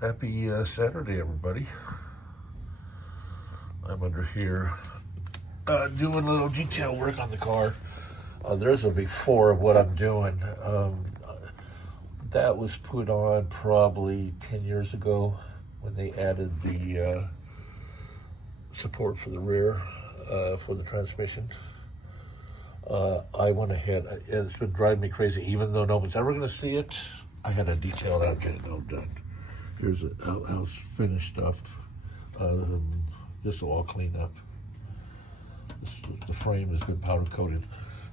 Happy Saturday, everybody. I'm under here doing a little detail work on the car. There's a before of what I'm doing. That was put on probably 10 years ago when they added the support for the rear for the transmission. I went ahead, it's been driving me crazy, even though no one's ever going to see it. I had a detail out, get it all done. Here's the outhouse finished stuff. This will all clean up. The frame has been powder coated.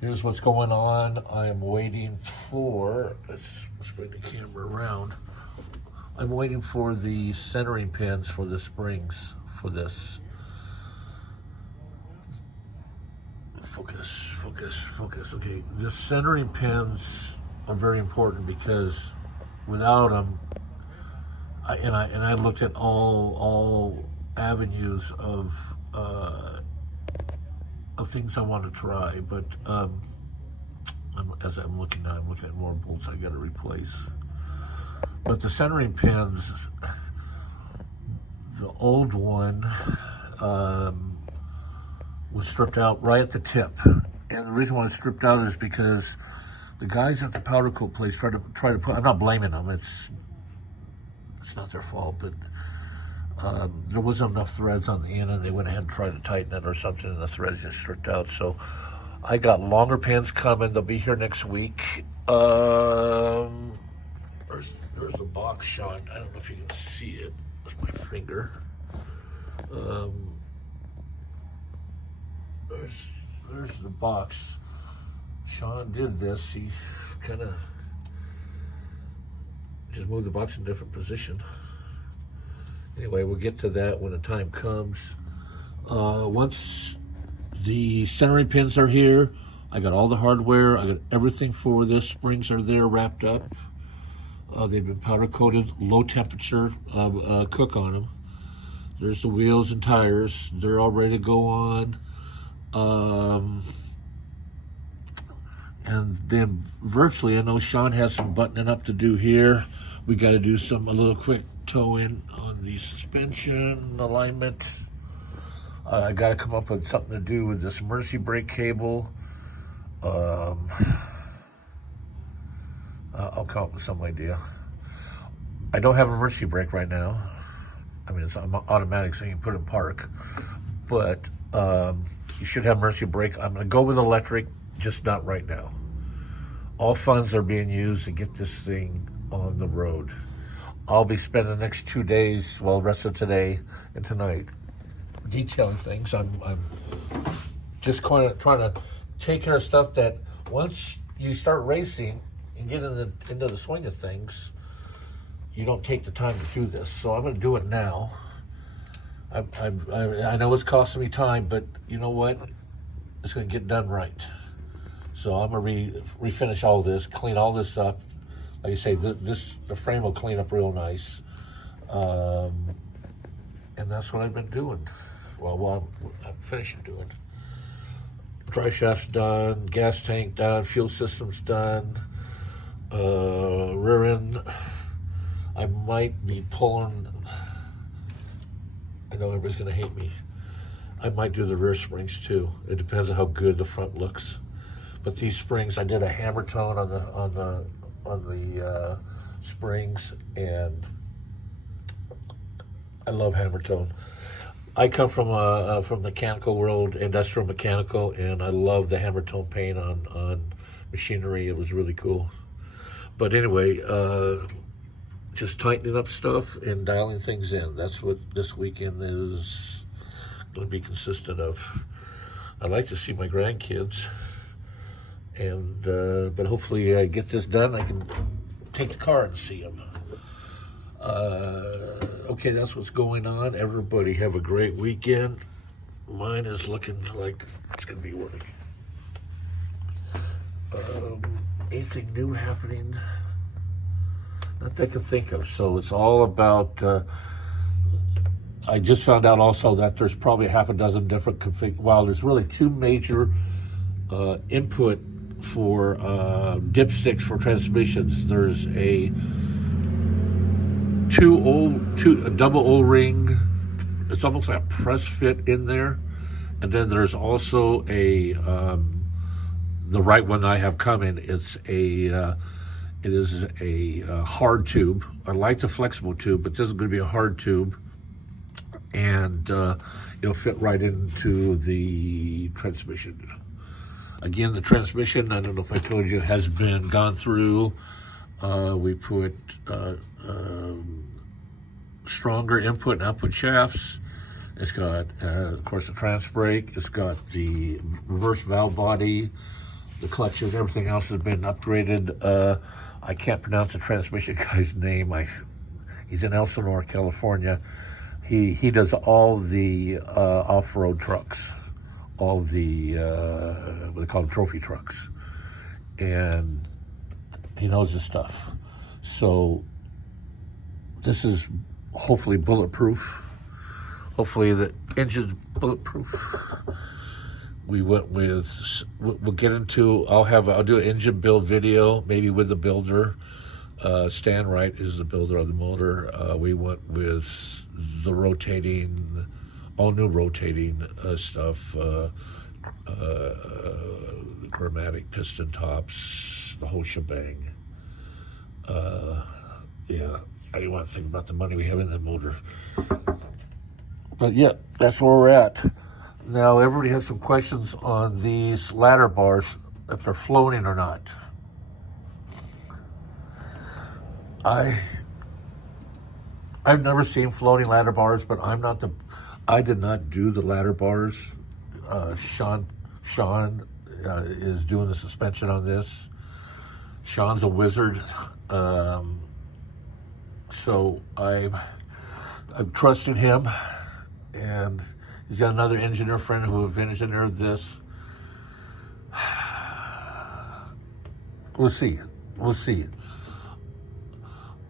Here's what's going on. I'm waiting for, let's bring the camera around. I'm waiting for the centering pins for the springs for this. Focus. Okay, the centering pins are very important because without them, I looked at all avenues of things I want to try, but as I'm looking now, I'm looking at more bolts I got to replace. But the centering pins, the old one was stripped out right at the tip, and the reason why it's stripped out is because the guys at the powder coat place try to put. I'm not blaming them. It's not their fault, but there wasn't enough threads on the end, and they went ahead and tried to tighten it or something, and the threads just stripped out. So I got longer pins coming. They'll be here next week. There's a box shot. I don't know if you can see it with my finger. There's the box. Sean did this. He kind of just moved the box in a different position. Anyway, we'll get to that when the time comes. Once the centering pins are here, I got all the hardware. I got everything for this. Springs are there wrapped up. They've been powder coated, low temperature cook on them. There's the wheels and tires. They're all ready to go on. And then virtually, I know Sean has some buttoning up to do here. We got to do a little quick toe in on the suspension alignment. I got to come up with something to do with this emergency brake cable. I'll come up with some idea. I don't have an emergency brake right now. I mean, it's automatic, so you can put it in park. But you should have emergency brake. I'm going to go with electric, just not right now. All funds are being used to get this thing on the road. I'll be spending the next 2 days, well, the rest of today and tonight, detailing things. I'm just kind of trying to take care of stuff that once you start racing and get into the swing of things, you don't take the time to do this. So I'm going to do it now. I know it's costing me time, but you know what? It's going to get done right. So I'm going to refinish all this, clean all this up. Like I say, the frame will clean up real nice. And that's what I've been doing. Well, I'm finishing doing. Dry shaft's done, gas tank done, fuel system's done. Rear end, I might be pulling. I know everybody's gonna hate me. I might do the rear springs too. It depends on how good the front looks. But these springs, I did a hammer tone on the springs, and I love hammer tone. I come from mechanical world, industrial mechanical, and I love the hammer tone paint on machinery. It was really cool. But anyway, just tightening up stuff and dialing things in. That's what this weekend is going to be consistent of. I'd like to see my grandkids, and but hopefully I get this done. I can take the car and see them. Okay, that's what's going on. Everybody have a great weekend. Mine is looking like it's going to be working. Anything new happening? Not that I can think of. So it's all about, I just found out also that there's probably half a dozen different well, there's really two major input for dipsticks for transmissions. There's a a double O-ring. It's almost like a press fit in there. And then there's also a the right one I have coming. It is a hard tube. I like the flexible tube, but this is going to be a hard tube, and it'll fit right into the transmission. Again, the transmission, I don't know if I told you, has been gone through. We put stronger input and output shafts. It's got, of course, the trans brake. It's got the reverse valve body, the clutches, everything else has been upgraded. I can't pronounce the transmission guy's name. He's in Elsinore, California. He does all the off-road trucks, all the what they call them, trophy trucks, and he knows his stuff. So this is hopefully bulletproof. Hopefully the engine's bulletproof. We went with, we'll get into, I'll do an engine build video, maybe with the builder. Stan Wright is the builder of the motor. We went with the rotating, all new rotating stuff, chromatic piston tops, the whole shebang. Yeah, I didn't want to think about the money we have in the motor. But yeah, that's where we're at. Now, everybody has some questions on these ladder bars, if they're floating or not. I've never seen floating ladder bars, but I did not do the ladder bars. Sean is doing the suspension on this. Sean's a wizard. So I'm trusting him, and he's got another engineer friend who have engineered this. We'll see.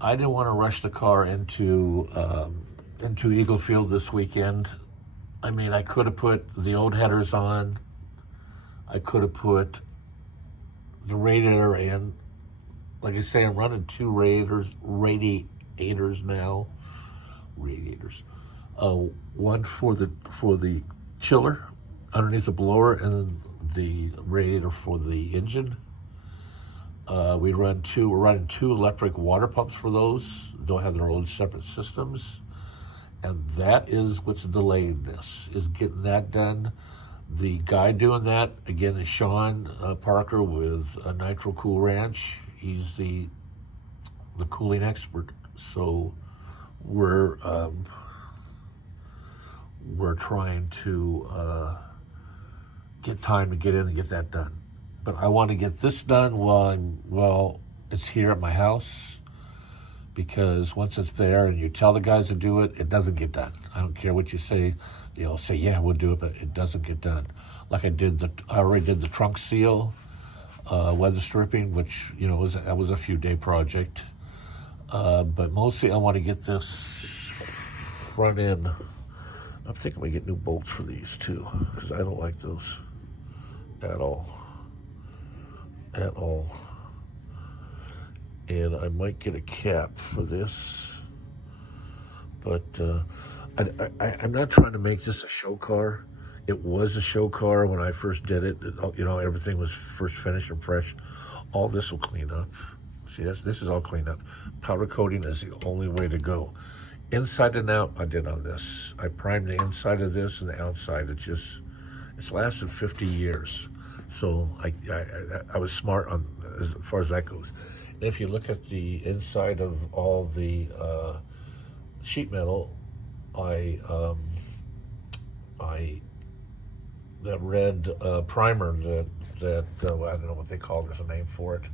I didn't want to rush the car into Eagle Field this weekend. I mean, I could have put the old headers on. I could have put the radiator in. Like I say, I'm running two radiators now. Radiators. One for the chiller underneath the blower, and then the radiator for the engine. We're running two electric water pumps for those. They'll have their own separate systems, and that is what's delaying this, is getting that done. The guy doing that again is Sean Parker with Nitro Cool Ranch. He's the cooling expert. So we're trying to get time to get in and get that done. But I want to get this done while it's here at my house, because once it's there and you tell the guys to do it, it doesn't get done. I don't care what you say. They'll say, yeah, we'll do it, but it doesn't get done. Like I already did the trunk seal, weather stripping, which, that was a few day project. But mostly I want to get this front end. I'm thinking we get new bolts for these too, because I don't like those at all. And I might get a cap for this, but I'm not trying to make this a show car. It was a show car when I first did it. Everything was first finished and fresh. All this will clean up. See, this is all cleaned up. Powder coating is the only way to go. Inside and out, I did on this. I primed the inside of this and the outside. It's lasted 50 years. So I was smart on as far as that goes. And if you look at the inside of all the sheet metal, that red primer that I don't know what they call it, there's a name for it,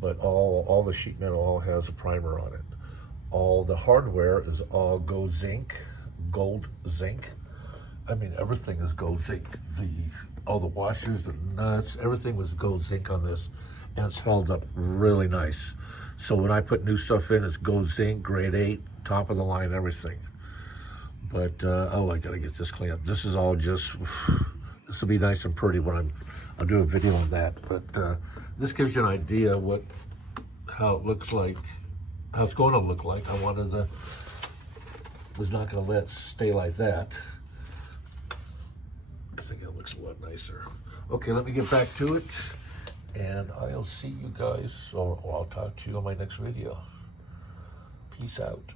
but all the sheet metal all has a primer on it. All the hardware is all gold zinc. I mean, everything is gold zinc. All the washers, the nuts, everything was gold zinc on this, and it's held up really nice. So when I put new stuff in, it's gold zinc, grade 8, top of the line, everything. But I gotta get this cleaned up. This is all just, this will be nice and pretty when I'll do a video on that. But this gives you an idea how it looks like how it's going to look like. I wanted to, was not going to let it stay like that. I think it looks a lot nicer. Okay, let me get back to it, and I'll see you guys, or I'll talk to you on my next video. Peace out.